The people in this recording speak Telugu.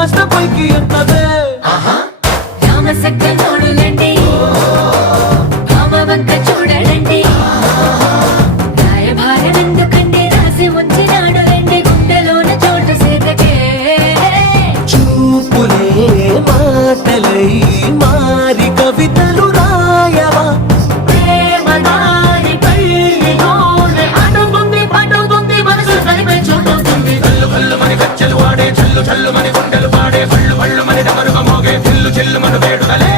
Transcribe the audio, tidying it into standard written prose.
కాస్త పైకి ఎత్తదే రామసక్కనోడులండి భామవంక చూడడండి రాయభారం ఎందుకండి రాసి ఉంచినాడు రండి గుండెలోన చోటు సీతకే చూపులే మాటలై మారి కవితలు రాయవా ప్రేమ దారి పల్లిలోనే అడుగుంది పడుతుంది మనసు కలిపే చూడుతుంది కల్లు కల్లు మని గజ్జలు వాడే చల్లు చల్లు మని గుండెలు పాడే పళ్ళు పళ్ళు మని డమరుగ మోగే చిల్లు చిల్లు మన వేడుకలే